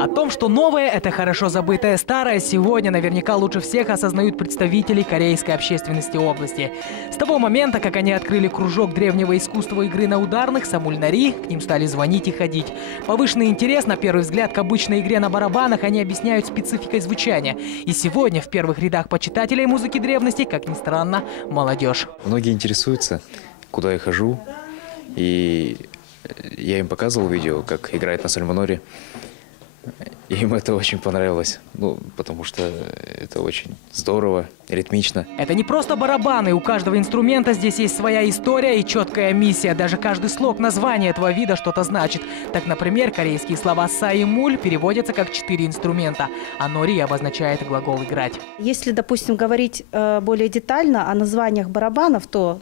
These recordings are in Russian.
О том, что новое – это хорошо забытое старое, сегодня наверняка лучше всех осознают представители корейской общественности области. С того момента, как они открыли кружок древнего искусства игры на ударных, самульнари, к ним стали звонить и ходить. Повышенный интерес, на первый взгляд, к обычной игре на барабанах они объясняют спецификой звучания. И сегодня в первых рядах почитателей музыки древности, как ни странно, молодежь. Многие интересуются, куда я хожу, и я им показывал видео, как играет на сальманоре. И им это очень понравилось, потому что это очень здорово, ритмично. Это не просто барабаны, у каждого инструмента здесь есть своя история и четкая миссия. Даже каждый слог названия этого вида что-то значит. Так, например, корейские слова «са» и «муль» переводятся как «4 инструмента», а «нори» обозначает глагол «играть». Если, допустим, говорить более детально о названиях барабанов, то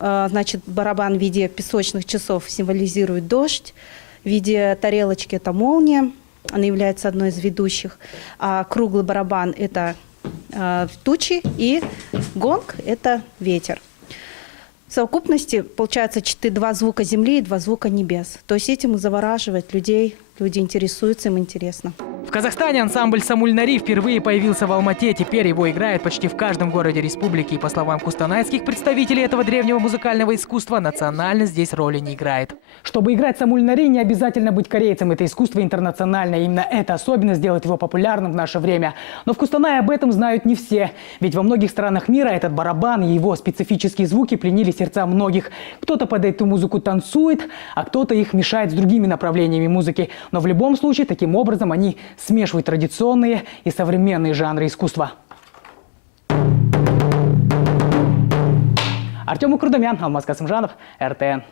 значит, барабан в виде песочных часов символизирует дождь, в виде тарелочки – это молния. Она является одной из ведущих. А круглый барабан – это тучи, и гонг – это ветер. В совокупности получается 2 звука земли и 2 звука небес. То есть этим завораживает людей, люди интересуются, им интересно. В Казахстане ансамбль «Самульнари» впервые появился в Алмате. Теперь его играют почти в каждом городе республики. И по словам кустанайских представителей этого древнего музыкального искусства, национальность здесь роли не играет. Чтобы играть «Самульнари», не обязательно быть корейцем. Это искусство интернациональное. Именно эта особенность делает его популярным в наше время. Но в Кустанае об этом знают не все. Ведь во многих странах мира этот барабан и его специфические звуки пленили сердца многих. Кто-то под эту музыку танцует, а кто-то их мешает с другими направлениями музыки. Но в любом случае, таким образом, они смешивают традиционные и современные жанры искусства. Артем Укрудамян, Алмаз Касымжанов, РТН.